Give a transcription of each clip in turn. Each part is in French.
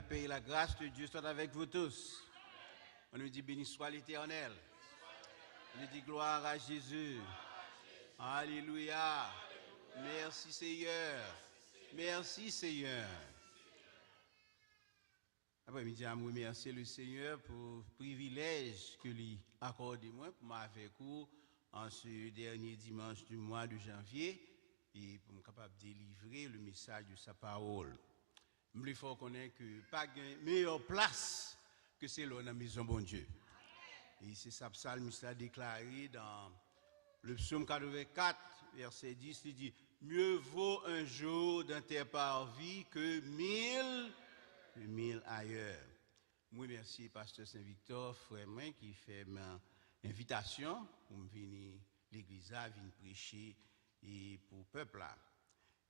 la paix et la grâce de Dieu soient avec vous tous. On nous dit béni soit l'Éternel. On nous dit gloire à Jésus. Alléluia. Merci Seigneur. Merci Seigneur. Après-midi, je remercie le Seigneur pour le privilège que lui accorde moi pour m'avoir vous en ce dernier dimanche du mois de janvier et pour me capable de délivrer le message de sa parole. Il faut connaître que pas de meilleure place que c'est là dans la maison bon Dieu. Et c'est ça le psalmiste a déclaré dans le psaume 84, verset 10, il dit « Mieux vaut un jour dans tes parvis que mille ailleurs. » Moi, merci Pasteur Saint-Victor, frère moi, qui fait ma invitation pour me venir à l'église, venir prêcher et pour le peuple là.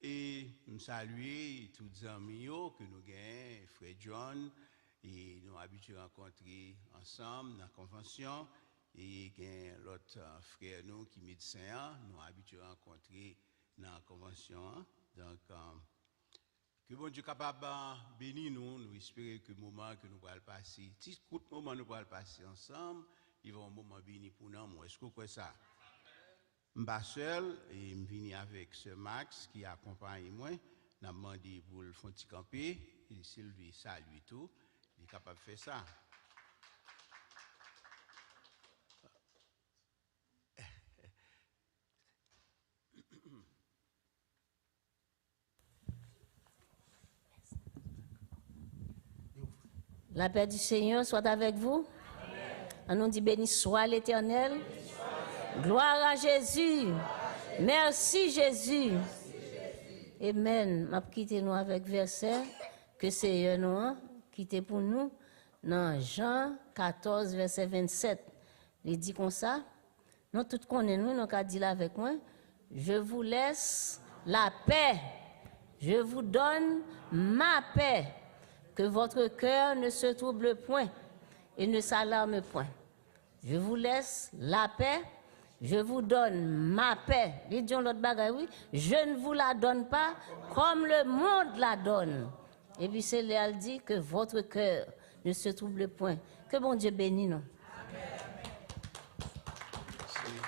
Et nous saluons tous les amis que nous avons, frère John, et nous avons habitué à rencontrer ensemble dans la convention. Et l'autre frère nous qui est médecin, nous avons habitué à rencontrer dans la convention. Donc, que bon Dieu capable de bénir nous, nous espérons que le moment que nous allons passer, si coup de moment nous allons passer ensemble, il va un moment béni pour nous. Est-ce que vous croyez ça? Je ne suis pas seul et je viens avec ce Max qui accompagne moi. Je ai demandé pour le faire camper et s'il lui salue tout, il est capable de faire ça. La paix du Seigneur soit avec vous. On nous dit béni soit l'Éternel. Gloire à Jésus. Merci Jésus. Amen. Je vais quitter nous avec verset que c'est nous quitter pour nous dans Jean 14 verset 27. Il dit comme ça. Nous tous connaissons, nous avons dit là avec moi. Je vous laisse la paix. Je vous donne ma paix. Que votre cœur ne se trouble point et ne s'alarme point. Je vous laisse la paix, je vous donne ma paix. Disons l'autre bagaille, oui. Je ne vous la donne pas comme le monde la donne. Et puis c'est là, elle dit que votre cœur ne se trouble point. Que bon Dieu bénisse nous.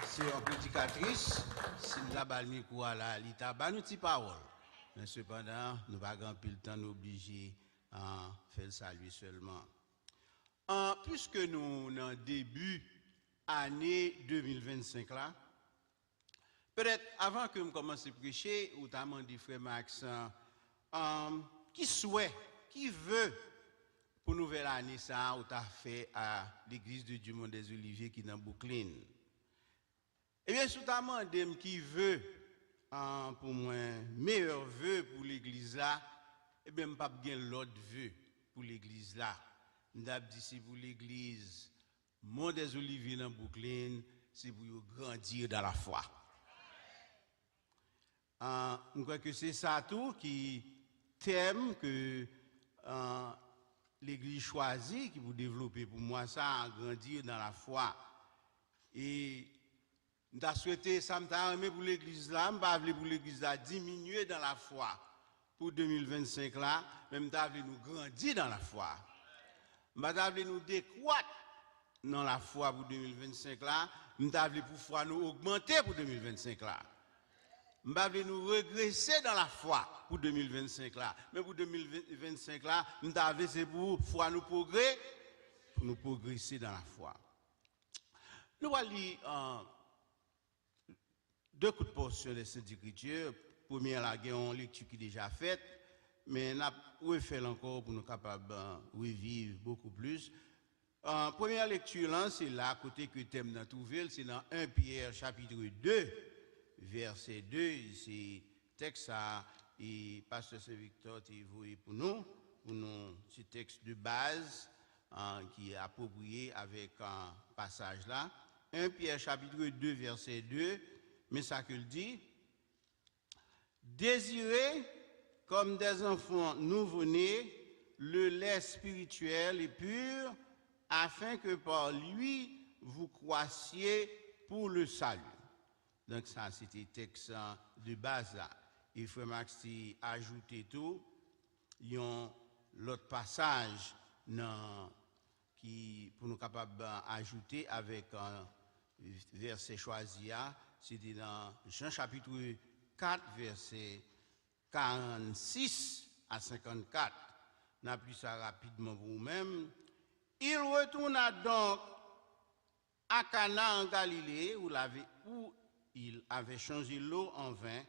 C'est une prédicatrice, si nous avons mis quoi là, il t'a pas nous parole. Mais cependant, nous n'avons pas le temps d'obliger à faire le salut seulement. Puisque nous sommes dans début année 2025 là, peut-être avant que je commence à prêcher, ou t'as demandé frère Max, qui souhaite, qui veut pour nouvelle année ça, ou t'as fait à l'église de Dieu Mont des Oliviers qui est dans Brooklyn. Eh bien, si t'as demandé qui veut pour moi meilleur vœu pour l'église là, eh bien, je n'ai pas bien l'autre vœu pour l'église là. Je dit c'est pour l'église Mont des Oliviers dans Brooklyn, c'est pour grandir dans la foi. Je crois que c'est ça tout qui thème que l'église choisit, qui vous développer pour moi ça, grandir dans la foi. Et je souhaité, ça m'a aimé pour l'église là, je ne pour l'église là diminuer dans la foi. Pour 2025 là, même nous nous grandir dans la foi. Nous nous décroître dans la foi pour 2025 là, nous pour foi nous augmenter pour 2025 là. Nous régresser dans la foi pour 2025 là. Mais pour 2025 là, nous c'est pour foi nous progresser, pour nous progresser dans la foi. Nous allons lire deux coups de portion des Saintes Écritures. Première, la une lecture qui est déjà faite, mais on a refait encore pour nous capables de revivre beaucoup plus. Première lecture, là, c'est là, côté que thème dans tout c'est dans 1 Pierre chapitre 2, verset 2. C'est texte ça, et Pasteur Saint-Victor est voué pour nous, ce texte de base qui est approprié avec un passage là. 1 Pierre chapitre 2, verset 2, mais ça que le dit. Désirez, comme des enfants nouveau-nés, le lait spirituel et pur, afin que par lui, vous croissiez pour le salut. Donc ça, c'était texte de base là. Et Frère Max a ajouté tout, l'autre passage qui pour nous capables d'ajouter avec un verset choisi, c'était dans Jean chapitre 4, verset 46 à 54. N'a plus ça rapidement pour vous-même. Il retourna donc à Cana en Galilée, où il avait changé l'eau en vin.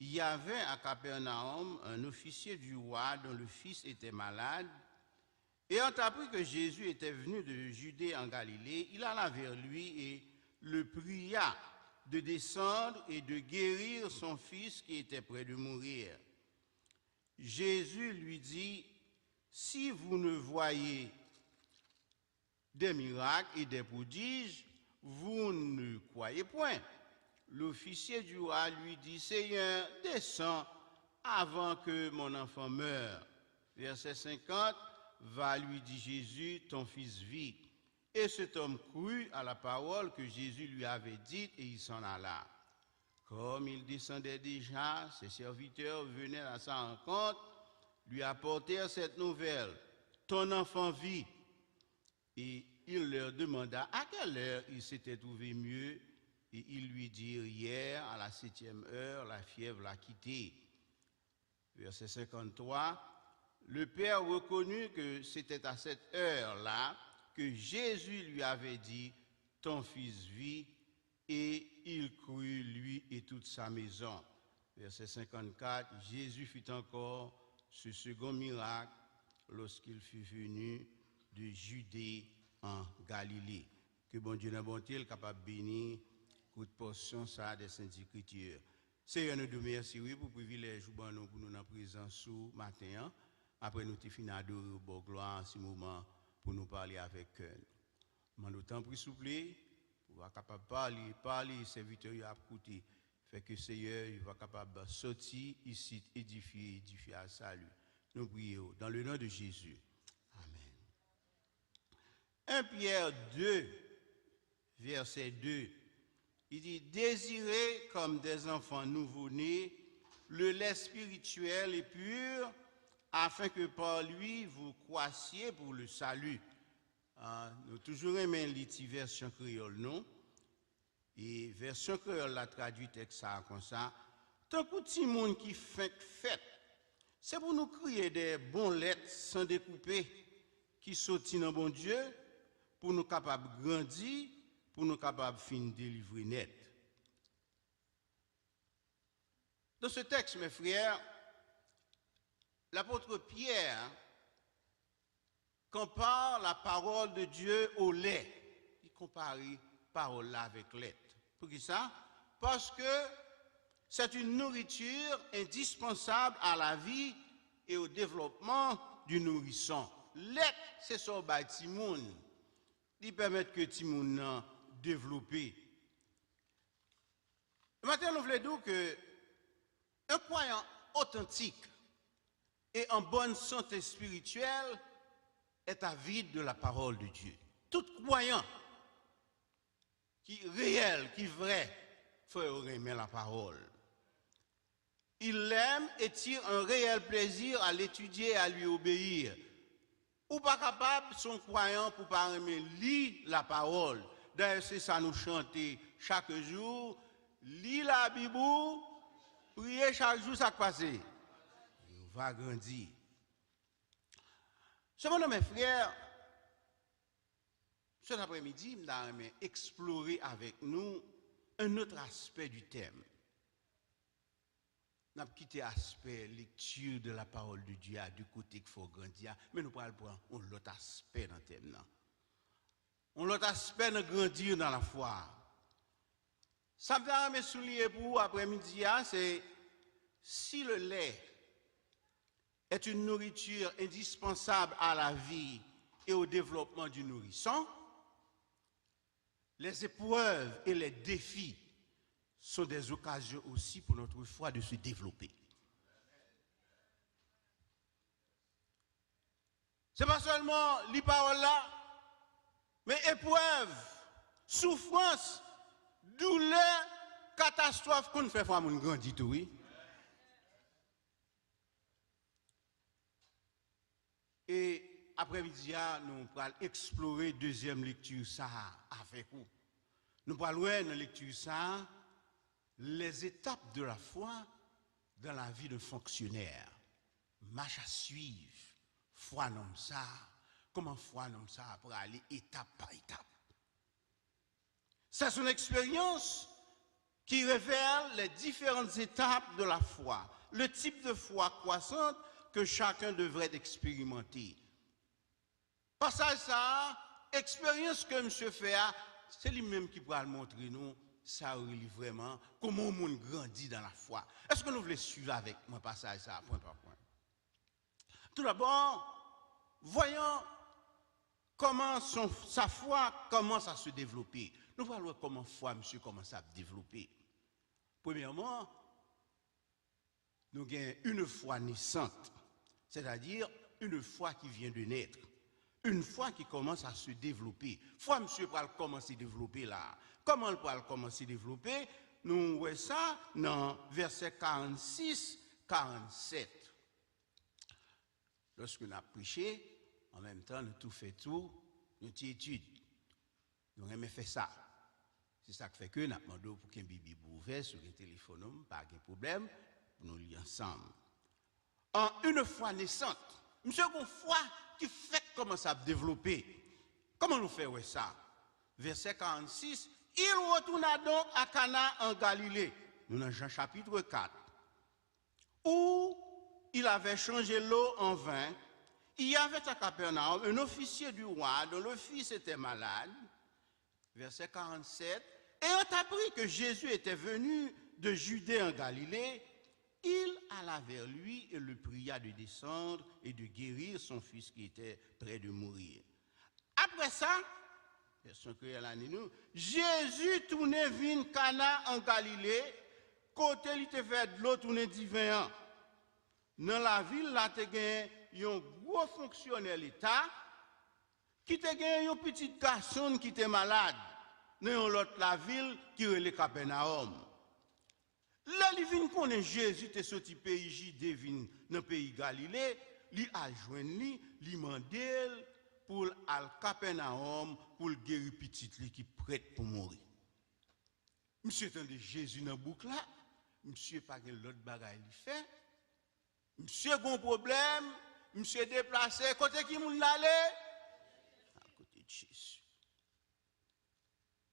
Il y avait à Capernaum un officier du roi dont le fils était malade. Et on apprit que Jésus était venu de Judée en Galilée, il alla vers lui et le pria de descendre et de guérir son fils qui était près de mourir. Jésus lui dit, si vous ne voyez des miracles et des prodiges, vous ne croyez point. L'officier du roi lui dit, Seigneur, descends avant que mon enfant meure. Verset 50, va lui dit Jésus, ton fils vit. Et cet homme crut à la parole que Jésus lui avait dite et il s'en alla. Comme il descendait déjà, ses serviteurs venaient à sa rencontre, lui apportèrent cette nouvelle, ton enfant vit. Et il leur demanda à quelle heure il s'était trouvé mieux. Et ils lui dirent, hier, à la 7e heure, la fièvre l'a quitté. Verset 53, le Père reconnut que c'était à cette heure-là que Jésus lui avait dit, ton fils vit, et il crut, lui et toute sa maison. Verset 54, Jésus fit encore ce second miracle lorsqu'il fut venu de Judée en Galilée. Que bon Dieu n'a bonté, le capable de bénir, toute portion ça des Saintes Écritures. Seigneur, nous te remercions pour le privilège pour nous en présence ce matin. Après nous t'ai fini adorer au gloire en ce moment pour nous parler avec eux. Mais nous t'en prie, s'il vous plaît, pour être capable de parler, serviteur à écouter. Fait que Seigneur, il va capable de sortir ici, édifier à salut. Nous prions dans le nom de Jésus. Amen. 1 Pierre 2, verset 2. Il dit, désirez comme des enfants nouveau-nés le lait spirituel et pur, afin que par lui vous croissiez pour le salut. Nous toujours aimé l'iti version créole, non? Et version créole la traduit texte ça comme ça. Tant que petit monde qui fait fête, c'est pour nous crier des bons lettres sans découper, qui sortent dans bon Dieu, pour nous capables de grandir, pour nous capables de finir délivrer net. Dans ce texte, mes frères, l'apôtre Pierre compare la parole de Dieu au lait. Il compare la parole avec lait. Pour qui ça? Parce que c'est une nourriture indispensable à la vie et au développement du nourrisson. Lait, c'est son bâti Timoun. Il permet que Timoun développe. Maintenant, nous voulons dire que un croyant authentique et en bonne santé spirituelle est avide de la parole de Dieu. Tout croyant qui est réel, qui est vrai, faut aimer la parole. Il l'aime et tire un réel plaisir à l'étudier et à lui obéir. Ou pas capable, son croyant, pour pas aimer lire la parole. D'ailleurs, c'est ça nous chanter chaque jour. Lis la Bible, prier chaque jour, ça passe. Il va grandir. Cependant, mes frères, cet après-midi, nous allons explorer avec nous un autre aspect du thème. Nous avons quitté l'aspect lecture de la parole de Dieu du côté qu'il faut grandir, mais nous allons prendre un autre aspect dans le thème. Un autre aspect de grandir dans la foi. Ça me souligner pour vous après-midi, c'est si le lait est une nourriture indispensable à la vie et au développement du nourrisson, les épreuves et les défis sont des occasions aussi pour notre foi de se développer. Ce n'est pas seulement les paroles là, mais épreuves, souffrances, douleurs, catastrophes qu'on fait pour nous grandir tout, oui. après-midi, nous allons explorer deuxième lecture ça avec vous. Nous allons voir dans la lecture ça les étapes de la foi dans la vie de fonctionnaire. Marche à suivre, foi nomme ça, comment foi nomme ça pour aller étape par étape. C'est une expérience qui révèle les différentes étapes de la foi, le type de foi croissante que chacun devrait expérimenter. Passage ça, expérience que monsieur fait, c'est lui-même qui pourra le montrer nous, ça vraiment, comment on monde grandit dans la foi. Est-ce que nous voulons suivre avec moi passage ça, point par point? Tout d'abord, voyons comment sa foi commence à se développer. Nous allons voir comment foi monsieur commence à se développer. Premièrement, nous avons une foi naissante, c'est-à-dire une foi qui vient de naître. Une foi qui commence à se développer. Foi, monsieur, va commencer à développer là. Comment elle va commencer à développer? Nous voyons ça dans verset 46-47. Lorsque nous avons prêché, en même temps, nous tout fait tout, nous études. Nous aimons faire ça. C'est ça qui fait que nous avons demandé pour qu'un bibi ouvert sur le téléphone, pas de problème, nous lisons ensemble. En une foi naissante, monsieur, une foi qui fait commencer à développer. Comment nous faisons ça? Verset 46, il retourna donc à Cana en Galilée, nous dans Jean chapitre 4, où il avait changé l'eau en vin. Il y avait à Capernaum un officier du roi dont le fils était malade. Verset 47, et on apprit que Jésus était venu de Judée en Galilée, il alla vers lui et le pria de descendre et de guérir son fils qui était près de mourir. Après ça, Jésus tournait vers Cana en Galilée, côté il était fait de l'eau tourner divin. Dans la ville, là, il y a un gros fonctionnaire l'État qui a un petit garçon qui était malade. Dans l'autre la ville qui est le Capernaum. Là, il vient connaître Jésus, était sorti pays Judée, dans le pays Galilée, il a joint il mandé pour al Capernaum pour guérir petit qui est prêt pour mourir. Monsieur attendait Jésus dans la boucle là, monsieur pas l'autre bagaille il fait. Monsieur a un problème, monsieur déplacé, côté qui moun l'aller à côté de Jésus.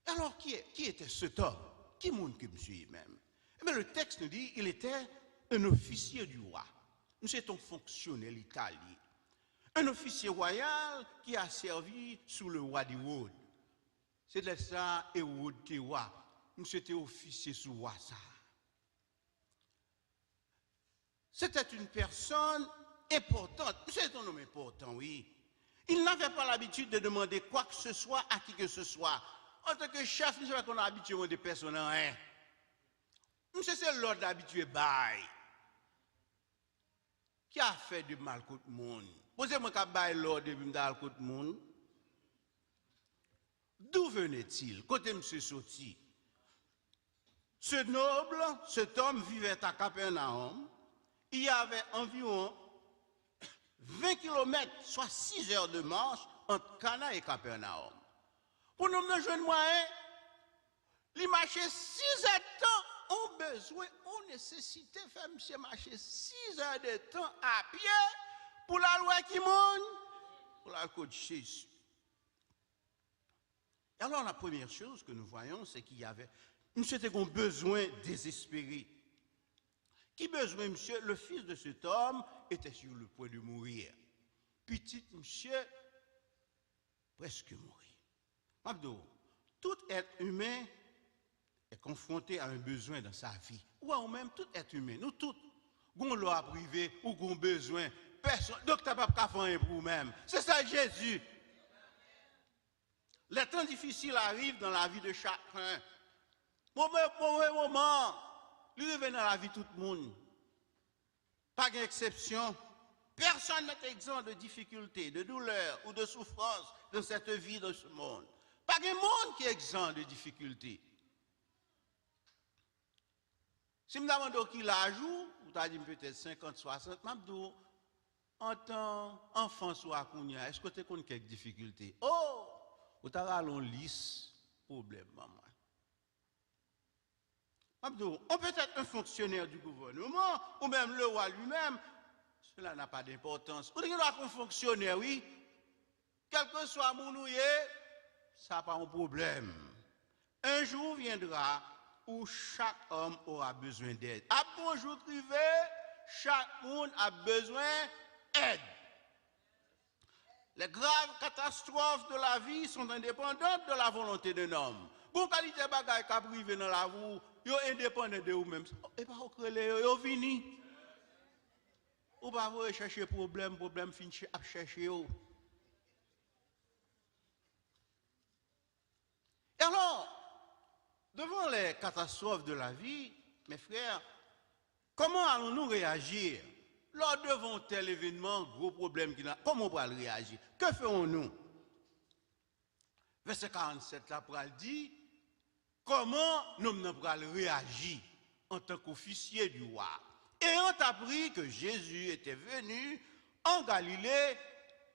Alors qui était cet homme? Qui monde que monsieur même? Mais le texte nous dit il était un officier du roi. Monsieur est un fonctionnaire italien. Un officier royal qui a servi sous le roi d'Hérode. C'est de ça Hérode qui roi. Monsieur était officier sous le roi ça. C'était une personne importante. Monsieur est un homme important, oui. Il n'avait pas l'habitude de demander quoi que ce soit à qui que ce soit. En tant que chef, nous savons qu'on a habitué des personnes à rien. Monsieur, c'est l'ordre habitué bail. Qui a fait du mal contre le monde? Posez-moi qu'à bail l'ordre de mal contre le monde. D'où venait-il? Côté monsieur sorti. Ce noble, cet homme vivait à Capernaum. Il y avait environ 20 km, soit 6 heures de marche entre Cana et Capernaum. Pour nous me joindre moyen, il marchait 6 heures de temps. On besoin, on nécessité faire monsieur marcher 6 heures de temps à pied pour la loi qui monte, pour la côte de Jésus. Et alors la première chose que nous voyons, c'est qu'il y avait, monsieur était un besoin désespéré. Qui besoin, monsieur? Le fils de cet homme était sur le point de mourir. Petit monsieur, presque mourir. Abdo, tout être humain est confronté à un besoin dans sa vie. Ou même tout être humain, nous tous, gon loi privé ou gon besoin, personne, donc tu n'as pas faire pour vous-même. C'est ça Jésus. Les temps difficiles arrivent dans la vie de chacun. Moment, il revient dans la vie de tout le monde. Pas d'exception. Personne n'est exempt de difficultés, de douleurs ou de souffrances dans cette vie, dans ce monde. Pas de monde qui est exempt de difficultés. Si je me demande qui l'a joué, vous avez dit peut-être 50, 60, je en tant qu'enfant soit Kounia, est-ce que tu as quelques difficultés? Oh, ou tu as un lisse problème, maman. On peut être un fonctionnaire du gouvernement, ou même le roi lui-même, cela n'a pas d'importance. On dit qu'il doit être un fonctionnaire, oui. Quel que soit mon ouïe, ça n'a pas un problème. Un jour viendra où chaque homme aura besoin d'aide. À bon jour privé, chaque monde a besoin d'aide. Les graves catastrophes de la vie sont indépendantes de la volonté d'un homme. Bon qualité de bagaille qui a privé dans la vie, ils sont indépendants de vous-même. Et pas au crélé, ils sont finis. Ou pas vous chercher problème fin à chercher. Et alors, devant les catastrophes de la vie, mes frères, comment allons-nous réagir? Lors devant tel événement, gros problème, comment on va réagir? Que ferons-nous? Verset 47, la pral dit, comment nous allons réagir en tant qu'officier du roi? Ayant appris que Jésus était venu en Galilée,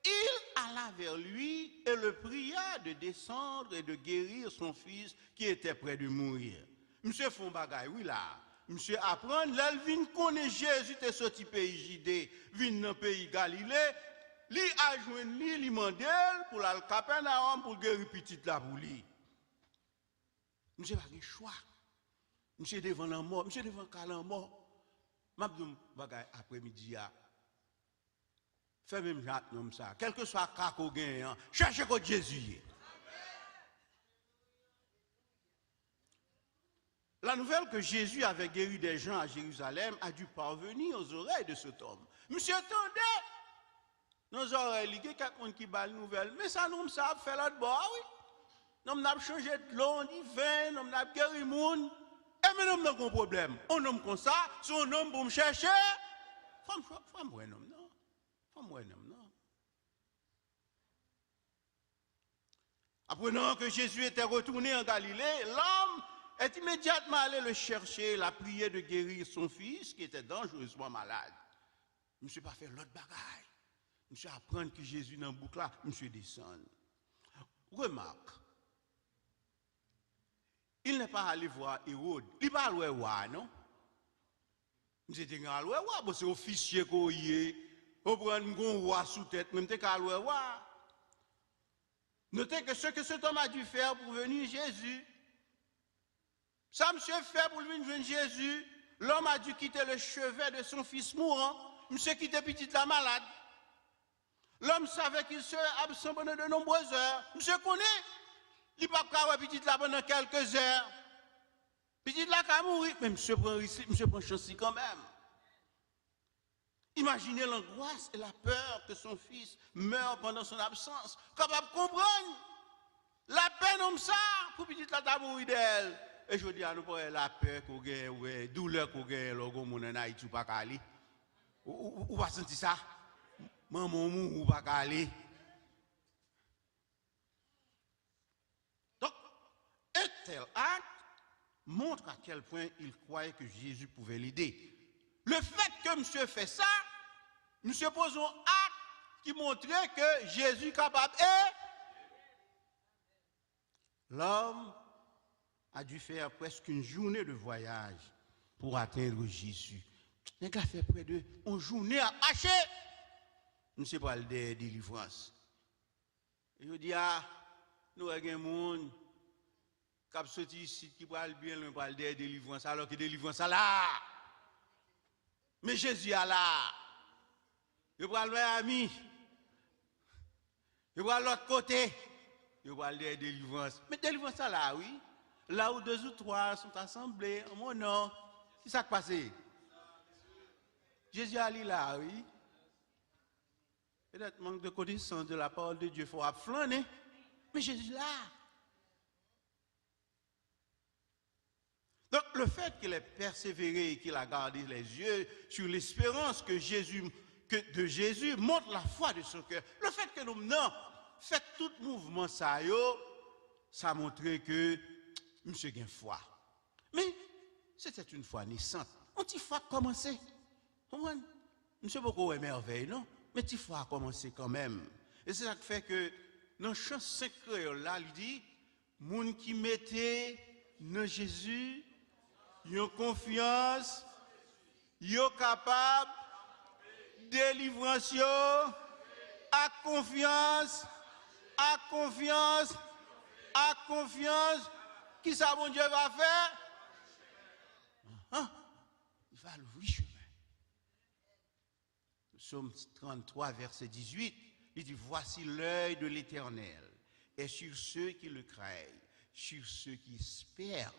il alla vers lui et le pria de descendre et de guérir son fils qui était près de mourir. Monsieur Fonbagay, oui là. Monsieur apprend, l'Elvin connaît Jésus était sorti pays Judée, vin dans le pays Galilée, li a joint li mandel pour la Capernaum pour guérir petite la pour lui. Monsieur pas de choix. Monsieur devant la mort, monsieur devant la mort. M'abdoum bagay après-midi a. Fais même comme ça. Quel que soit kako gagnant, cherchez que Jésus. La nouvelle que Jésus avait guéri des gens à Jérusalem a dû parvenir aux oreilles de cet homme. Monsieur attendez, nos oreilles, il y a quelqu'un qui bat la nouvelle, mais ça nous ça fait l'autre bord, oui. Nous avons changé de l'eau, de vin, nous avons guéri le monde. Et mais nous avons un problème. Un homme comme ça, c'est un homme pour me chercher. Faut moi un homme, non. Faut moi un homme, non. Apprenant que Jésus était retourné en Galilée, l'homme est immédiatement allé le chercher, l'a prié de guérir son fils qui était dangereusement malade. Je ne suis pas fait l'autre bagaille. Je suis apprendre que Jésus dans le boucle là, je suis descendu. Remarque, il n'est pas allé voir Hérode. Il n'est pas allé voir, non? Je suis allé voir, c'est officier qu'on y est. On prend un roi sous tête, même t'es allé voir. Notez que ce que cet homme a dû faire pour venir Jésus, ça monsieur fait pour venir Jésus, l'homme a dû quitter le chevet de son fils mourant, monsieur quittait petite la malade. L'homme savait qu'il serait absent pendant de nombreuses heures. Monsieur connaît, il ne peut pas petite là pendant quelques heures. Petite là qui a mouru, mais monsieur prend chance quand même. Imaginez l'angoisse et la peur que son fils meurt pendant son absence. Capable de comprendre la peine comme ça pour petite là qui mourir d'elle. Et je dis à nous, la peur qu'on gagne, la douleur qu'on gagne, le gars en Haïti ou pas aller. Ou pas sentir ça? Maman ou pas aller. Donc, un tel acte montre à quel point il croyait que Jésus pouvait l'aider. Le fait que monsieur fait ça, monsieur pose un acte qui montrait que Jésus est capable. Et l'homme a dû faire presque une journée de voyage pour atteindre Jésus. Il a fait près d'une journée à marcher. Monsieur parle de délivrance. Je dis, nous avons un monde qui a sorti ici, qui parle bien, nous parle de délivrance, alors que délivrance est là. Mais Jésus est là. Je parle de ami. Je parle de l'autre côté. Je parle de délivrance. Mais délivrance est là, oui. Là où 2 ou 3 sont assemblés en mon nom. C'est ça qui passe. Jésus est là, oui. Peut-être manque de connaissance de la parole de Dieu, il faut afflaner. Mais Jésus est là. Donc le fait qu'il ait persévéré et qu'il a gardé les yeux sur l'espérance de Jésus montre la foi de son cœur. Le fait que nous menons, fait tout mouvement ça montre que monsieur a une foi. Mais c'était une foi naissante. On dit foi commencer. Monsieur beaucoup émerveille, non? Mais il faut commencer quand même. Et c'est ça qui fait que dans le chant 5 créoles là, il dit, moun qui mettait dans Jésus, yon confiance, yon capable, délivrance, à confiance, à confiance, à confiance. Qui ça, mon Dieu va faire? Hein? Il va l'ouvrir chemin. Psaume 33, verset 18, il dit, voici l'œil de l'Éternel est sur ceux qui le craignent, sur ceux qui espèrent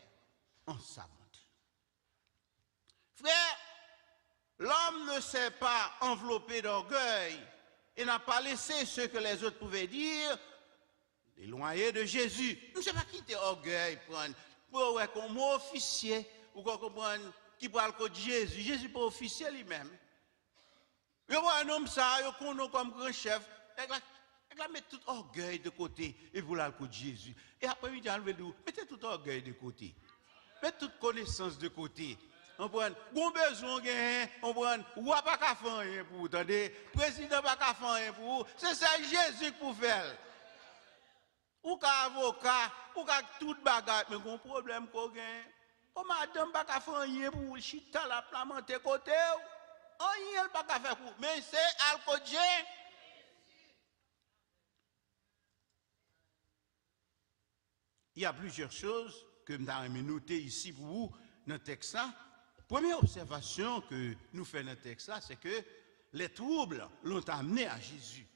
en sa bonté. Frère, l'homme ne s'est pas enveloppé d'orgueil et n'a pas laissé ce que les autres pouvaient dire éloigné de Jésus. Je ne sais pas qui était orgueil pour comme officier ou comprendre qui parle de Jésus. Jésus n'est pas officier lui-même. Il y a un homme ça, il connaît comme grand chef. Il va mettre tout orgueil de côté et vous l'avez de Jésus. Et après, il va dire, mettez tout orgueil de côté. Mettez toute connaissance de côté. On prend, bon besoin, on prend, ou pas qu'à faire rien pour vous, attendez, président pas qu'à faire rien pour vous, c'est ça Jésus pour faire. Ou qu'à avocat, ou qu'à tout bagage, mais un problème qu'on gagne. Oh madame pas qu'à faire rien pour vous, chita la plamente côté, rien pas qu'à faire pour vous, mais c'est alcoolien. Il y a plusieurs choses que nous avons notées ici pour vous dans le texte. Première observation que nous faisons dans le texte, c'est que les troubles l'ont amené à Jésus.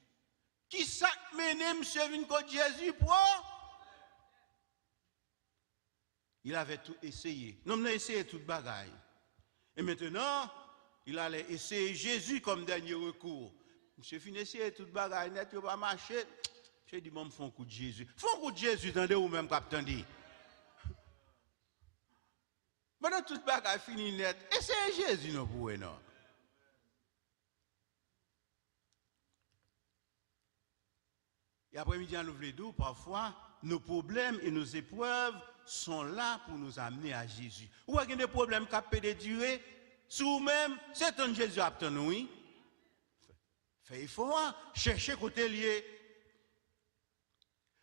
Qui s'est mené, monsieur, venu contre Jésus pour? Il avait tout essayé. Non, il a essayé toute bagaille. Et maintenant, il allait essayer Jésus comme dernier recours. Monsieur, fini essayer toute bagaille, net, il va pas marcher. J'ai dit, moi, je fais un coup de Jésus. Fais un coup de Jésus, attendez, ou même, capitaine dit. Pendant toute bagaille fini net, essayez Jésus, non, pour vous, non. Et après-midi, nous voulons dire, parfois, nos problèmes et nos épreuves sont là pour nous amener à Jésus. Ou il y a des problèmes qui peuvent durer, si vous-même, c'est un Jésus à nous, oui. Fait effort, chercher côté lié.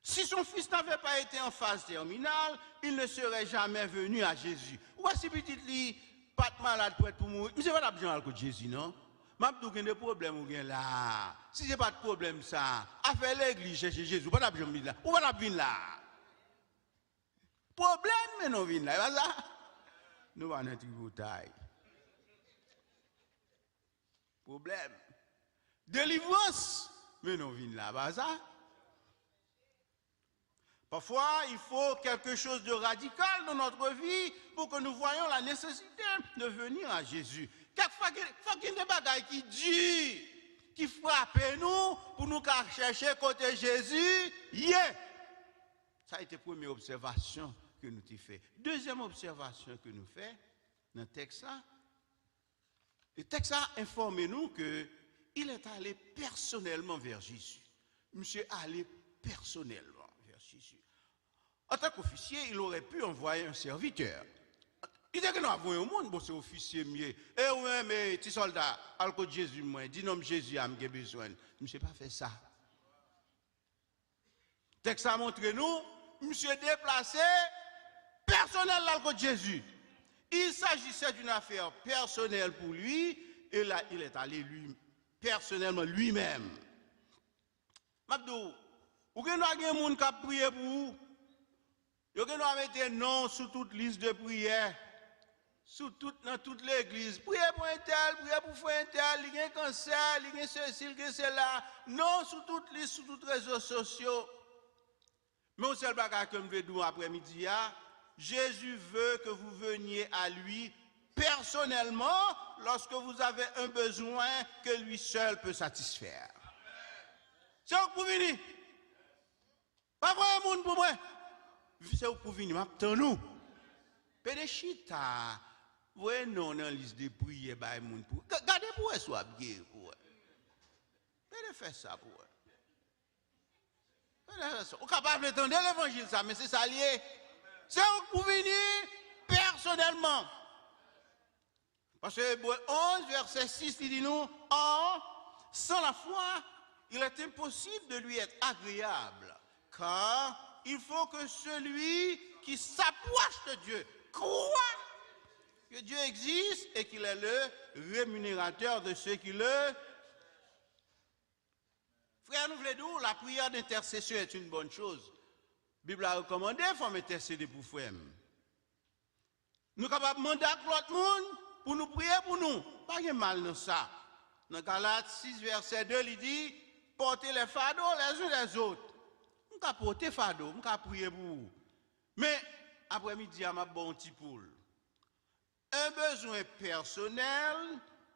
Si son fils n'avait pas été en phase terminale, il ne serait jamais venu à Jésus. Ou si petit lit, pas de malade pour être pour mourir, mais c'est pas besoin de Jésus, non? Je vais des problèmes ou bien là. Si ce n'est pas de problème, ça, à faire l'église chercher Jésus, pas besoin de là. Ou pas venir là. Problème, mais non venir là. Nous allons notre bouteille. Problème. Délivrance, mais non venir là. Pas ça. Parfois, il faut quelque chose de radical dans notre vie pour que nous voyions la nécessité de venir à Jésus. Quelquefois, il faut qu'il y ait des bagailles qui durent, qui frappent nous pour nous chercher côté Jésus. Yeah. Ça a été la première observation que nous avons faite. Deuxième observation que nous faisons dans le texte, informe nous qu'il est allé personnellement vers Jésus. Monsieur est allé personnellement vers Jésus. En tant qu'officier, il aurait pu envoyer un serviteur. Il dit que nous avons un monde, bon, c'est officier mieux. Eh ouais, mais petit soldat, alcool Jésus, moi, dis non, Jésus a besoin. Je ne sais pas faire ça. Texte a montré nous, monsieur déplacé, personnel l'alcool Jésus. Il s'agissait d'une affaire personnelle pour lui, et là, il est allé lui, personnellement lui-même. Mabdou, vous avez un monde qui a prié pour vous? Vous avez mis un nom sur toute liste de prières. Dans toute l'église. Priez pour un tel, priez pour faire un tel, il y a un cancer, il y a ceci, il y a cela. Non, sur toute liste, sur tous les réseaux sociaux. Mais au seul bagage que je veux dire après-midi, Jésus veut que vous veniez à lui personnellement lorsque vous avez un besoin que lui seul peut satisfaire. C'est où pour venir? Pas vrai, monde pour moi. C'est où pour venir? Attends nous. Pédéchita. Ouais, non, dans la liste de prières, gardez pour eux, soit bien pour eux. Pédé fait ça pour eux. On est capable d'entendre l'évangile, ça, mais c'est ça lié. C'est pour venir personnellement. Parce que 11, verset 6, il dit nous, or, sans la foi, il est impossible de lui être agréable, car il faut que celui qui s'approche de Dieu croit que Dieu existe et qu'il est le rémunérateur de ceux qui le... Frère, nous voulons dire, la prière d'intercession est une bonne chose. La Bible a recommandé, il faut intercéder pour frère. Nous sommes capables de demander à l'autre monde pour nous prier pour nous. Pas de mal dans ça. Dans Galates 6, verset 2, il dit, portez les fardeaux les uns les autres. On peut porter fardeau, on peut prier pour vous. Mais après-midi, on a bon petit poule. Un besoin personnel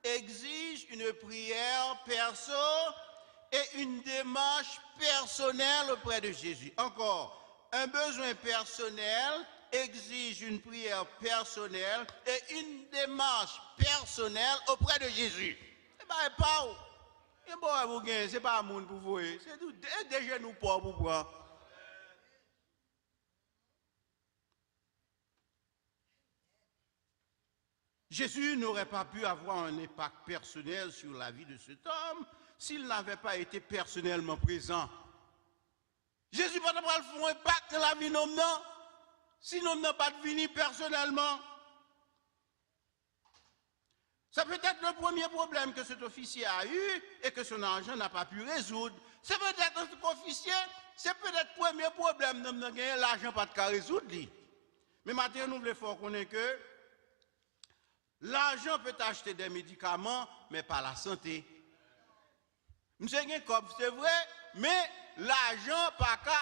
exige une prière perso et une démarche personnelle auprès de Jésus. Encore, un besoin personnel exige une prière personnelle et une démarche personnelle auprès de Jésus. C'est pas c'est pas un monde pour vous, c'est déjà nous pauvres pour prendre. Jésus n'aurait pas pu avoir un impact personnel sur la vie de cet homme s'il n'avait pas été personnellement présent. Jésus n'a pas fait un impact dans la vie de l'homme, si l'homme n'a pas devenu personnellement. C'est peut-être le premier problème que cet officier a eu et que son argent n'a pas pu résoudre. C'est peut-être cet officier, c'est peut-être le premier problème que l'argent n'a pas de résoudre. Mais maintenant, nous voulons faire connaître que l'argent peut acheter des médicaments, mais pas la santé. Monsieur Genkop, c'est vrai, mais l'argent pas qu'à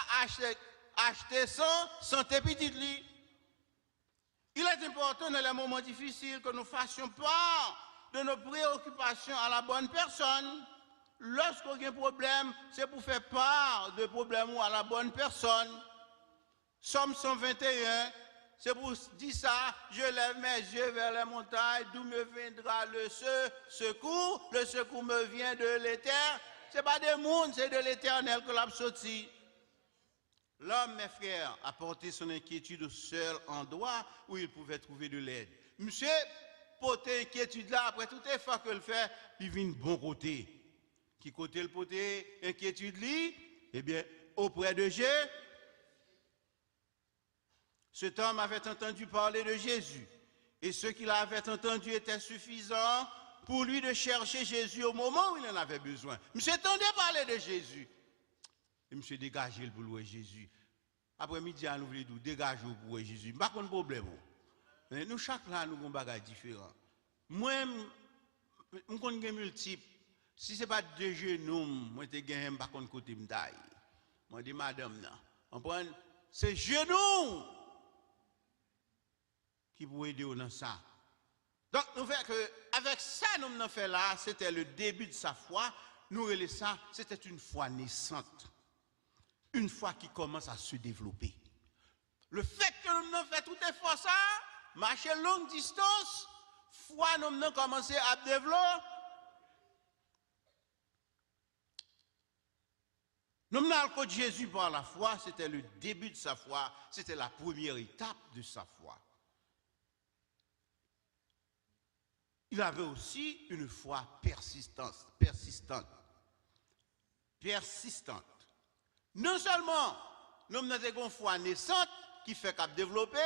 acheter sans santé petite. Il est important dans les moments difficiles que nous fassions part de nos préoccupations à la bonne personne. Lorsqu'on a un problème, c'est pour faire part de problème à la bonne personne. Somme 121. C'est pour dire ça, je lève mes yeux vers les montagnes, d'où me viendra le secours. Le secours me vient de l'Éternel. Ce n'est pas des mondes, c'est de l'Éternel que l'a sorti. L'homme, mes frères, a porté son inquiétude au seul endroit où il pouvait trouver de l'aide. Monsieur, porter inquiétude là, après tout effort que le fait, il vient de bon côté. Qui côté le porter inquiétude lui? Eh bien, auprès de Dieu. Cet homme avait entendu parler de Jésus et ce qu'il avait entendu était suffisant pour lui de chercher Jésus au moment où il en avait besoin. Monsieur entendait parler de Jésus. Et monsieur dégagé pour louer Jésus. Après-midi, nous voulons dégager pour louer Jésus. Pas de problème. Mais nous, chaque là, nous avons des bagages différents. Moi, je connais multiples. Si ce n'est pas deux genoux, moi, je ne sais pas côté m'daille. Moi, je dis, madame, c'est genoux qui vous aider dans ça. Donc, nous voyons qu'avec ça, nous avons fait là, c'était le début de sa foi. Nous relais ça, c'était une foi naissante. Une foi qui commence à se développer. Le fait que nous avons fait tout effort ça, marcher longue distance, foi nous avons commencé à développer. Nous avons côté Jésus par la foi, c'était le début de sa foi, c'était la première étape de sa foi. Il avait aussi une foi persistante. Non seulement nous avons une foi naissante qui fait qu'à développer,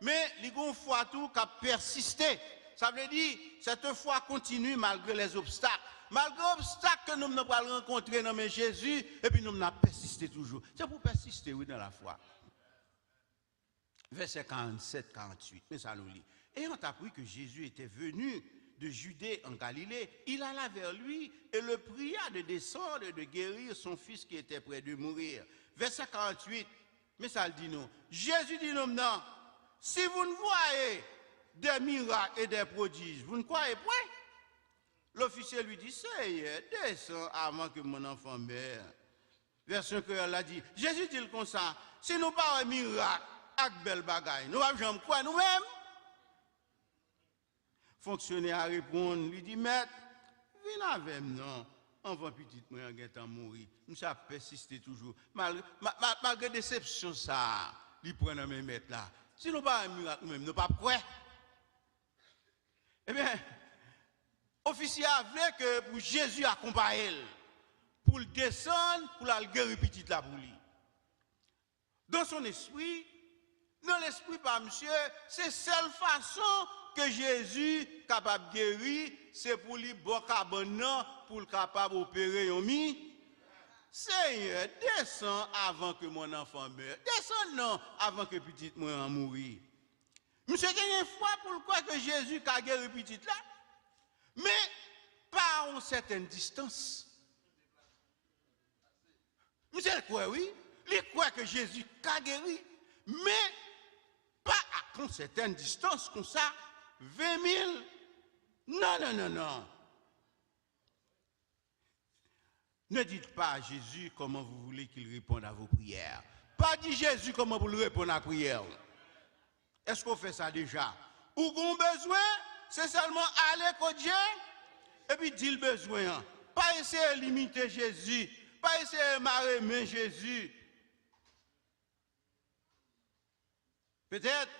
mais nous avons une foi tout qui a persisté. Ça veut dire cette foi continue malgré les obstacles. Malgré les obstacles que nous n'avons pas rencontrés dans Jésus, et puis nous avons persisté toujours. C'est pour persister, oui, dans la foi. Verset 47-48, mais ça nous lit. Ayant appris que Jésus était venu de Judée en Galilée, il alla vers lui et le pria de descendre et de guérir son fils qui était près de mourir. Verset 48, mais ça le dit nous. Jésus dit nous maintenant, si vous ne voyez des miracles et des prodiges, vous ne croyez point? L'officier lui dit, Seigneur, descends avant que mon enfant meure. Verset que elle a dit, Jésus dit comme ça, si nous pas un miracle, avec belle bagaille, nous allons jamais croire nous-mêmes. Fonctionnaire répond, lui dit, maître, viens avec moi, enfant petit, moi, en mourir. Nous avons persisté toujours. Malgré déception, ça, il prend dans mes maîtres là. Si nous pas un miracle, nous-mêmes, nous pas croire. Eh bien, officier voulait que pour Jésus accompagne pour le descendre, pour la guérir petite là pour lui. Dans son esprit, dans l'esprit par monsieur, c'est seule façon que Jésus est capable de guérir, c'est pour lui bon cabane pour le capable d'opérer un mi. Seigneur, descends avant que mon enfant meure. Descends non avant que petite moi en mourir. Monsieur a une foi pour le croire que Jésus a guéri petite là, mais pas à une certaine distance. Monsieur croit oui, il croit que Jésus a guéri, mais pas à une certaine distance comme ça, 20 000. Non, non, non, non. Ne dites pas à Jésus comment vous voulez qu'il réponde à vos prières. Pas dit Jésus comment vous lui répondez à la prière. Est-ce qu'on fait ça déjà? Ou qu'on besoin, c'est seulement aller côté Dieu et puis dire le besoin. Pas essayer de limiter Jésus, pas essayer de m'arrêter Jésus. Peut-être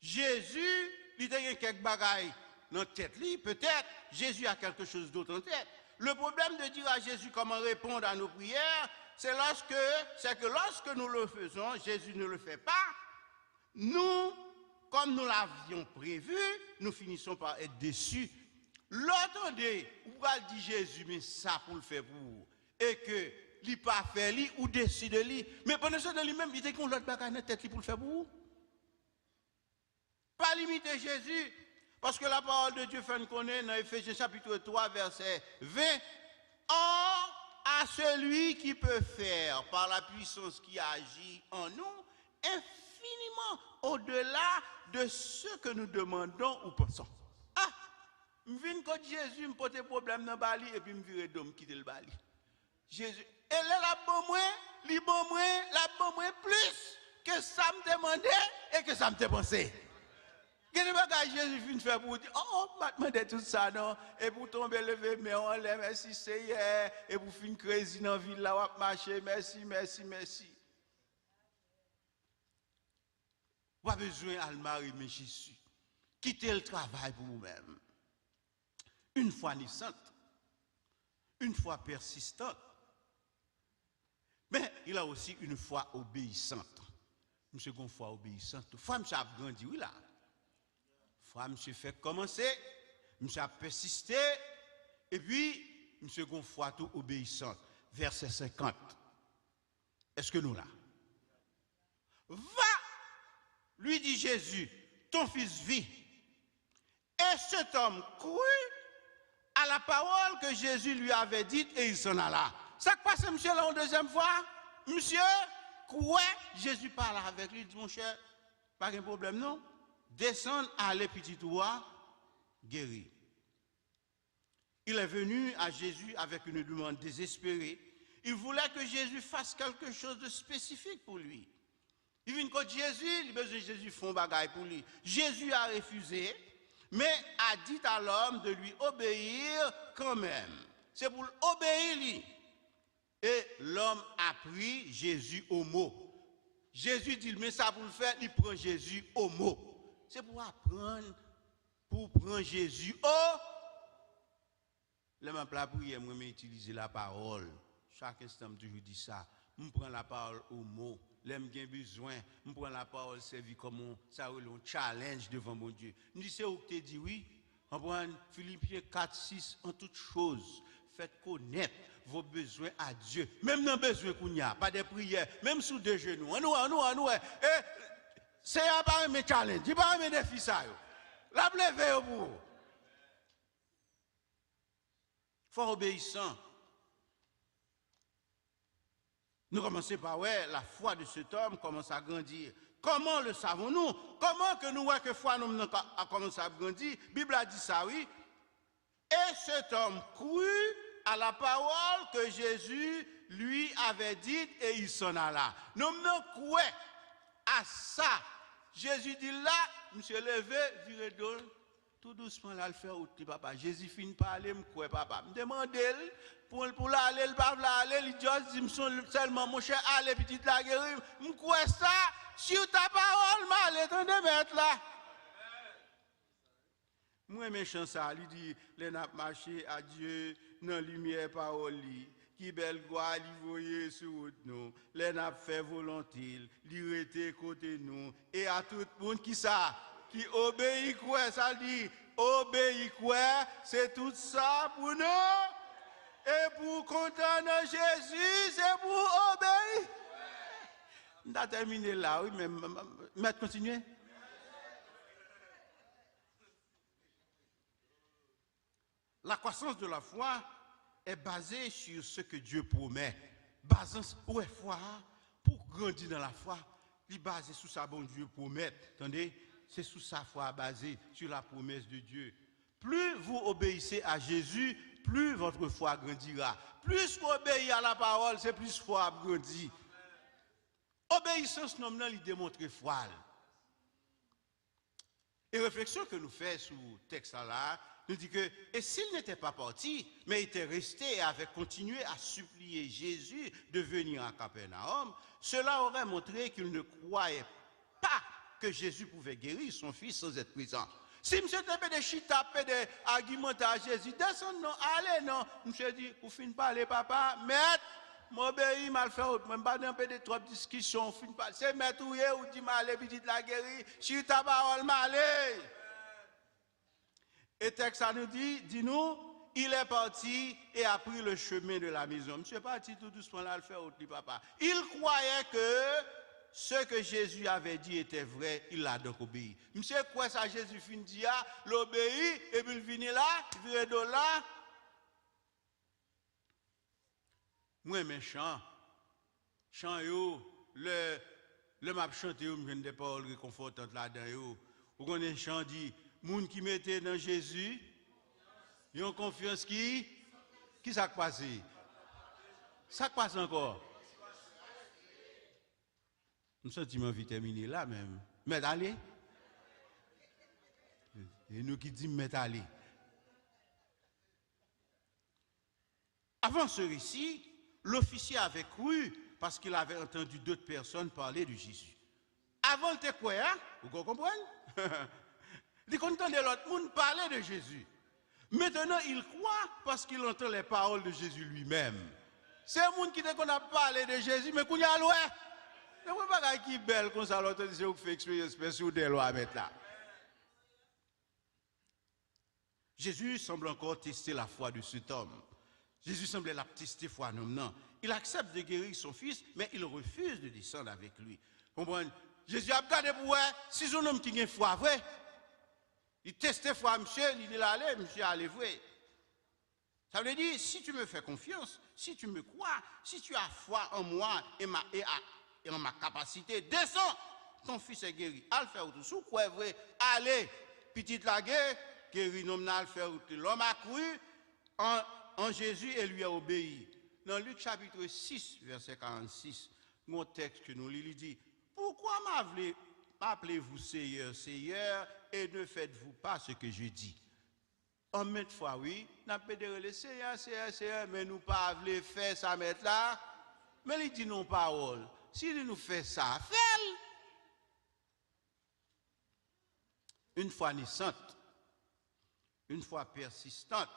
Jésus, il a quelques bagailles dans la tête. Peut-être Jésus a quelque chose d'autre en tête. Le problème de dire à Jésus comment répondre à nos prières, c'est que lorsque nous le faisons, Jésus ne le fait pas. Nous, comme nous l'avions prévu, nous finissons par être déçus. L'autre day, vous va dire Jésus, mais ça pour le faire pour vous. Et que il pas fait lui ou décide de lui. Mais pendant ce temps lui-même, il était qu'on l'autre bagaille dans la tête pour le faire pour vous. Pas limiter Jésus. Parce que la parole de Dieu fait nous connaître dans Éphésiens chapitre 3, verset 20. Or, à celui qui peut faire, par la puissance qui agit en nous, infiniment au-delà de ce que nous demandons ou pensons. Ah, je viens quand Jésus me pose des problèmes dans le Bali et puis je vire d'homme quitter le Bali. Jésus, elle est la bonne moins, la bonne moins plus que ça me demandait et que ça me pensé. Qu'est-ce que Jésus vient faire pour dire, oh, je vais tout ça, non? Et pour tomber, lever, mais on l'aime, merci Seigneur. Et pour finir crazy dans la ville, là, on va marcher, merci, merci, merci. Pas besoin de marier, mais Jésus. Quittez le travail pour vous-même. Une fois naissante, une fois persistante, mais il a aussi une foi obéissante. Une seconde fois obéissante. Fois, monsieur a grandi, oui, là. Fois, monsieur fait commencer, monsieur a persisté, et puis, une seconde fois tout obéissante. Verset 50. Est-ce que nous là? Va, lui dit Jésus, ton fils vit. Et cet homme crut à la parole que Jésus lui avait dite et il s'en alla. Ça passe, monsieur, là, en deuxième fois? Monsieur, quoi? Jésus parle avec lui, il dit, mon cher, pas de problème, non? Descendre, aller, petit roi, guéri. Il est venu à Jésus avec une demande désespérée. Il voulait que Jésus fasse quelque chose de spécifique pour lui. Il vient contre Jésus, il a besoin de Jésus font bagaille pour lui. Jésus a refusé, mais a dit à l'homme de lui obéir quand même. C'est pour l'obéir lui. Et l'homme a pris Jésus au mot. Jésus dit, mais ça pour le faire, il prend Jésus au mot. C'est pour apprendre, pour prendre Jésus au. Le même plat prière, moi, utiliser la parole. Chaque instant, je toujours dis ça. Je prends la parole au mot. L'aime bien besoin. Je prends la parole servie comme ça, un challenge devant mon Dieu. Je dis, c'est où que tu dis oui. On prend Philippiens 4, 6, en toutes choses. Faites connaître vos besoins à Dieu. Même dans les besoins qu'on y a, pas des prières, même sous deux genoux. On c'est pas un challenge, c'est pas un défi ça. La lever au bout. Fort obéissant. Nous commençons par la foi de cet homme commence à grandir. Comment le savons-nous? Comment que nous voyons que foi nous a commencé à grandir? La Bible a dit ça, oui. Et cet homme crut à la parole que Jésus lui avait dite et il s'en alla. Nous croyons à ça. Jésus dit là, monsieur levé, viré d'eau, tout doucement là, le faire au petit papa. Jésus finit par aller, me croit papa. Me demande pour aller, le papa aller, il dit seulement mon cher, allez petit la guérir. Me croit ça, sur ta parole, mal, attendez mettre là. Moi, mes chants, ça, il dit, les n'a marché à Dieu, dans la lumière parole, qui belle gloire, il voyait sur nous, les n'a fait volonté, il était côté nous, et à tout le monde qui ça, qui obéit quoi, ça dit, obéit quoi, c'est tout ça pour nous, et pour content dans Jésus, c'est pour obéir. On a terminé là, oui, mais continuez. La croissance de la foi est basée sur ce que Dieu promet. Basée où est foi pour grandir dans la foi, il est basé sur ça bon Dieu promet. Attendez, c'est sur sa foi basée sur la promesse de Dieu. Plus vous obéissez à Jésus, plus votre foi grandira. Plus vous obéissez à la parole, c'est plus foi grandit. Obéissance nommant, il démontre foi. Et réflexion que nous faisons sur le texte là, nous dit que, et s'il n'était pas parti, mais il était resté et avait continué à supplier Jésus de venir à Capernaum, cela aurait montré qu'il ne croyait pas que Jésus pouvait guérir son fils sans être présent. Si M. tapait des chita, des arguments à Jésus, descend non, allez non, M. dit, vous finissez pas parler, papa, maître, m'obéis, mal fait autre, même pas un peu de trop de discussion, finissez pas, c'est maître ou dit malé, puis dit la guérir, chita parole malé. Et texte nous dit, dis-nous, il est parti et a pris le chemin de la maison. Monsieur est parti tout doucement là, le faire autre, papa. Il croyait que ce que Jésus avait dit était vrai, il l'a donc obéi. Monsieur, quoi ça, Jésus fin dit, l'obéit, et puis il finit là, il vient de là. Moi, mes chants, le map chanté, je me des paroles réconfortantes là-dedans. Vous connaissez un chant dit, moun qui mettait dans Jésus, ils ont confiance qui s'est passé? Ça passe encore. Je me sens envie de terminer là même. Mais allez. Et nous qui disons mais allez. Avant ce récit, l'officier avait cru parce qu'il avait entendu d'autres personnes parler de Jésus. Avant, il était quoi, hein? Vous comprenez? Il entendait l'autre monde parler de Jésus. Maintenant, il croit parce qu'il entend les paroles de Jésus lui-même. C'est un monde qui dit qu'on a parlé de Jésus, mais qu'on y a loin. Ne voyez pas qui est belle comme ça, l'autre dit qu'on fait expérience spéciale des lois à mettre là. Jésus semble encore tester la foi de cet homme. Jésus semble la tester foi non. Il accepte de guérir son fils, mais il refuse de descendre avec lui. Comprenez? Jésus a regardé pour si son homme qui a foi vrai. Il testait foi, monsieur, il dit allez, monsieur, allez vrai. Ça veut dire, si tu me fais confiance, si tu me crois, si tu as foi en moi et en ma capacité, descends, ton fils est guéri. Allez faire tout. Sous quoi vrai, allez, petite la guerre, guéri, non, allez faire tout. L'homme a cru en Jésus et lui a obéi. Dans Luc chapitre 6, verset 46, mon texte que nous lisons, il dit, pourquoi m'appelez-vous Seigneur, Seigneur, et ne faites-vous pas ce que je dis? En même fois, oui, nous avons dit le Seigneur, Seigneur, mais nous pas voulu faire ça mettre là. Mais il dit non parole. Si nous fait ça, fais-le. Une foi naissante, une foi persistante,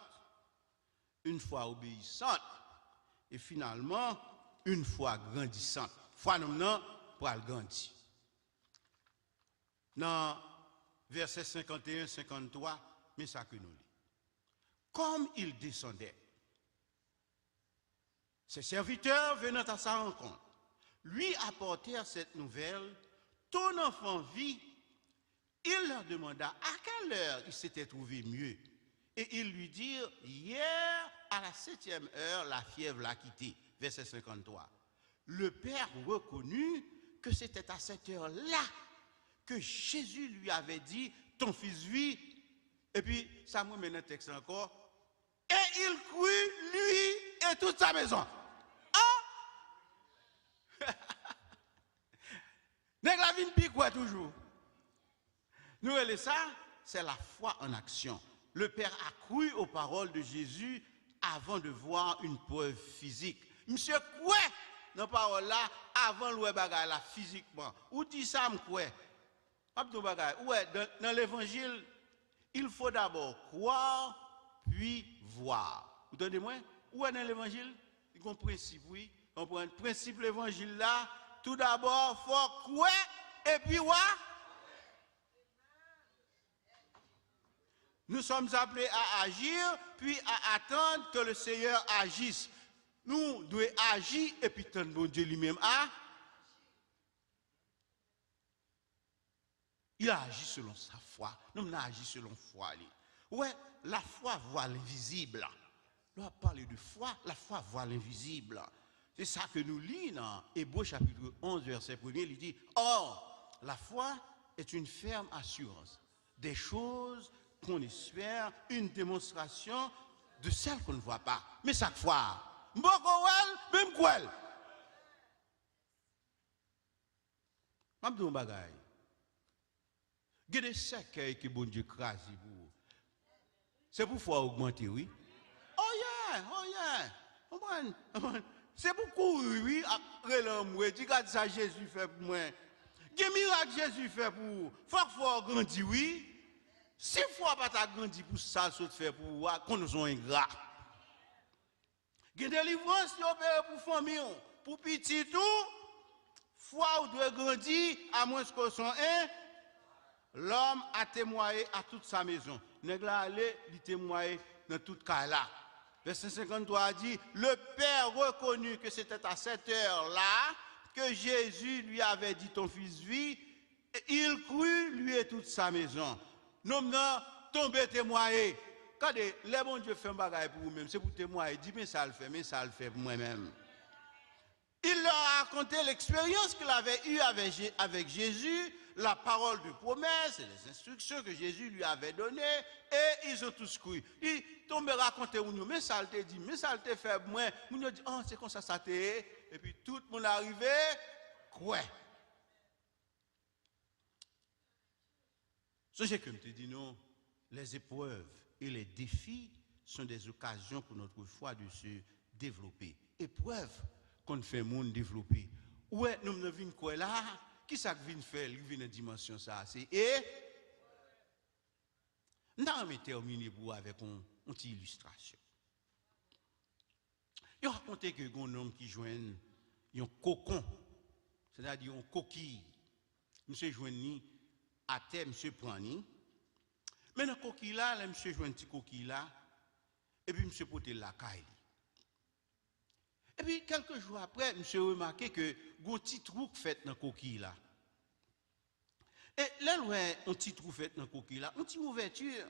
une foi obéissante, et finalement, une foi grandissante. Foi non, pour le grandir. Dans verset 51-53, mais ça que nous lisons. Comme il descendait, ses serviteurs venant à sa rencontre, lui apportèrent cette nouvelle, ton enfant vit. Il leur demanda à quelle heure il s'était trouvé mieux. Et ils lui dirent, hier à la 7e heure, la fièvre l'a quitté. Verset 53. Le père reconnut que c'était à cette heure-là que Jésus lui avait dit, ton fils vit. Et puis, ça me mène un texte encore. Et il crut, lui et toute sa maison. Ah! Nèg la vin pi quoi toujours. Nous, ça, c'est la foi en action. Le Père a cru aux paroles de Jésus avant de voir une preuve physique. Monsieur, quoi? Dans parole là, avant le bagay là physiquement. Ou dit ça, quoi? Ouais, dans l'évangile, il faut d'abord croire, puis voir. Vous entendez-moi? Où est dans l'évangile? Il y a un principe, oui. On prend le principe de l'évangile là. Tout d'abord, il faut croire, et puis voir. Nous sommes appelés à agir, puis à attendre que le Seigneur agisse. Nous devons agir, et puis tant bon Dieu lui-même a. Il a agi selon sa foi. Nous avons agi selon la foi. Ouais, la foi voit l'invisible. Là, parler de foi, la foi voit l'invisible. C'est ça que nous lisons dans Hébreux chapitre 11, verset 1er. Il dit, or, la foi est une ferme assurance des choses qu'on espère, une démonstration de celles qu'on ne voit pas. Mais chaque fois, même quoi? Je vais vous dire un bagage. Il y a des cercueils que bon Dieu crase pour vous. C'est pour foi augmenter, oui. Oh yeah. C'est pour courir, oui. Après l'homme, dis que ça Jésus fait pour moi. Quel miracle Jésus fait pour vous? Faut que foi grandir, oui. Si foi pas ta grandi pour ça, ça fait pour vous, qu'on nous soit ingrat. Il y a des délivrances qui opèrent pour famille, pour petit tout. Foi ou doit grandir à moins que son un. L'homme a témoigné à toute sa maison. Nèg la allé, il témoigné dans toute cas là. Verset 53 dit, le Père reconnut que c'était à cette heure-là que Jésus lui avait dit, ton fils vit, et il crut, lui et toute sa maison. Nous sommes tombés témoigner. Quand les bons Dieu fait un bagage pour vous-même, c'est pour témoigner. Dis, mais ça le fait pour moi-même. Il leur a raconté l'expérience qu'il avait eue avec Jésus, la parole de promesse et les instructions que Jésus lui avait données, et ils ont tous cru. Ils tombent raconter nous, mais ça le dit, mais ça le fait pour moi. Ils ont dit, oh, c'est comme ça t'est. Et puis tout le monde arrivé, quoi? Sachez que je te dis non, les épreuves et les défis sont des occasions pour notre foi de se développer. Épreuves qu'on fait monde développer. Ouais, nous venons quoi là? Qui ça vient faire? Il vient dans dimension ça. C'est nous allons terminer avec une petite illustration. Il raconté que un homme qui joint un cocon, c'est-à-dire une coquille. Monsieur joint à terre, monsieur prend ni. Mais dans coquille là, monsieur joint un petit coquille là, et puis monsieur porte la caille. Et puis quelques jours après, monsieur remarqué que un petit trou fait dans coquille là. Et là, un petit trou fait dans coquille là, une petite ouverture.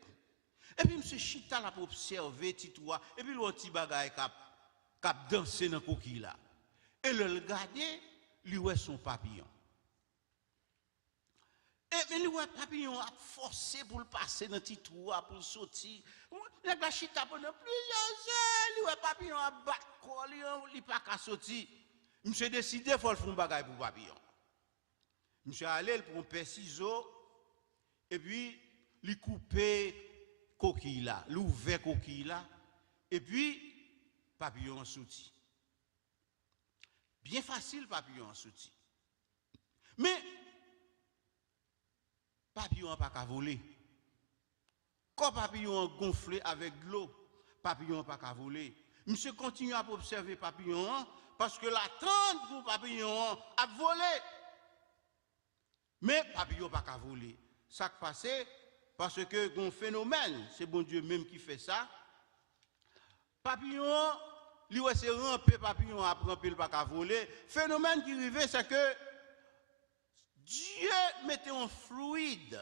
Et puis monsieur chita là pour observer petit trou, et puis le petit bagaille cap danser dans coquille là. Et le regarder, lui ouais son papillon. Et lui ouais papillon a forcé pour le passer dans petit trou pour sortir. La chita pendant plusieurs heures, lui ouais papillon a battu, il pas qu'à sortir. Monsieur décidé faut le faire un bagaille pour papillon. Monsieur allé pour un père ciseau et puis il couper coquille là, l'ouvert coquille là et puis papillon sorti. Bien facile papillon sorti. Mais papillon pas qu'à voler. Quand papillon gonflé avec de l'eau, papillon pas qu'à voler. Monsieur continue à observer papillon parce que l'attente pour papillon a volé. Mais papillon pas qu'à voler. Ça qui passe parce que un phénomène, c'est bon Dieu même qui fait ça. Papillon, lui c'est ramper papillon a ramper pas qu'à voler. Phénomène qui arrivait c'est que Dieu mettait un fluide,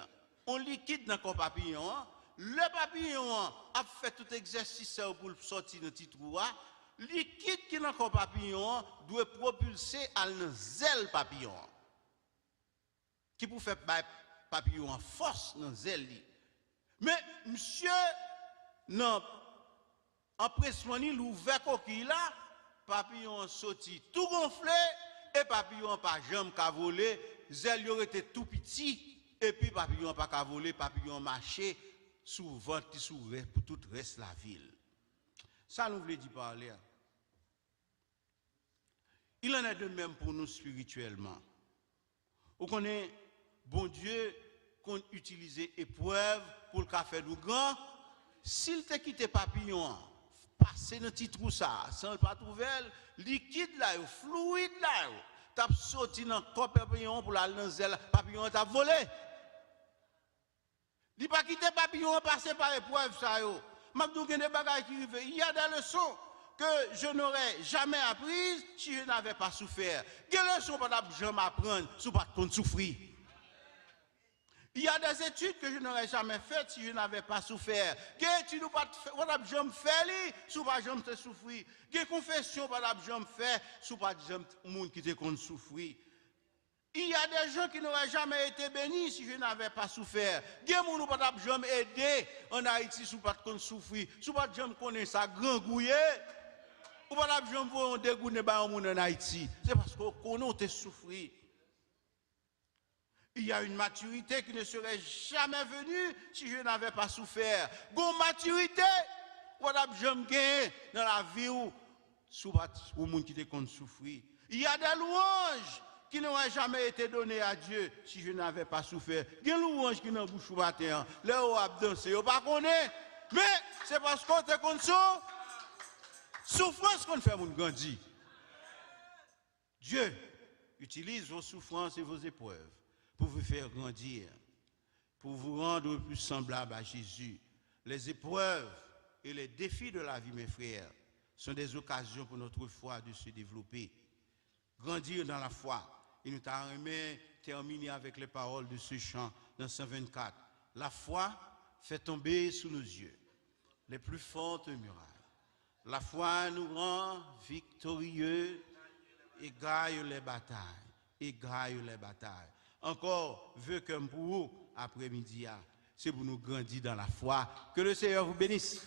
un liquide dans le corps papillon. Le papillon a fait tout exercice pour sortir dans le petit trou. Le liquide qui est dans le corps papillon doit propulser à l'zèle papillon. Qui pour faire papillon en force dans zèle. Mais monsieur, non, en pression, l'ouvert coquille là, papillon sorti tout gonflé et papillon pas jambe qu'à voler, zèle aurait été tout petit et puis papillon pas qu'à voler, papillon marché sous ventre sous pour tout reste la ville. Ça nous voulait dire parler. Il en est de même pour nous spirituellement. Vous connaissez, bon Dieu qu'on utilise épreuve pour le café nous grand. S'il te quitté papillon, passer dans petit trou ça, sans pas trouver liquide là, fluide là, t'as sorti dans le corps papillon pour la lancer, papillon t'a volé. Il pas quitter papillon passer par épreuve ça yo. M'abdou gen des bagages qui arrivent. Il y a des leçons que je n'aurais jamais apprises si je n'avais pas souffert. Des leçons pas jamais apprendre si pas de souffrir. Il y a des études que je n'aurais jamais faites si je n'avais pas souffert. Des études pas jamais fait si pas jamais souffrir. Des confessions pas jamais fait si pas jamais monde qui te compte souffrir. Il y a des gens qui n'auraient jamais été bénis si je n'avais pas souffert. Des gens qui n'auraient jamais aidé en Haïti si pas de souffrir. Si pas jamais connaître ça grand gouillé. Ou pas jamais voir un dégoût en Haïti. C'est parce qu'on connaît souffrir. Il y a une maturité qui ne serait jamais venue si je n'avais pas souffert. Une maturité, ou pas jamais gagné dans la vie ou monde qui te compte souffrir. Il y a des louanges qui n'aurait jamais été donné à Dieu si je n'avais pas souffert. Il y a des louanges qui n'ont pas bouche matin. Là où on a dansé, on ne connaît pas. Mais c'est parce qu'on te compte ça. Souffrance qu'on fait mon grandir. Dieu utilise vos souffrances et vos épreuves pour vous faire grandir, pour vous rendre plus semblable à Jésus. Les épreuves et les défis de la vie, mes frères, sont des occasions pour notre foi de se développer. Grandir dans la foi. Et nous t'avons terminé avec les paroles de ce chant dans 124. La foi fait tomber sous nos yeux les plus fortes murailles. La foi nous rend victorieux et gagne les batailles. Et gagne les batailles. Encore, vœu comme pour vous, après-midi, c'est pour nous grandir dans la foi. Que le Seigneur vous bénisse.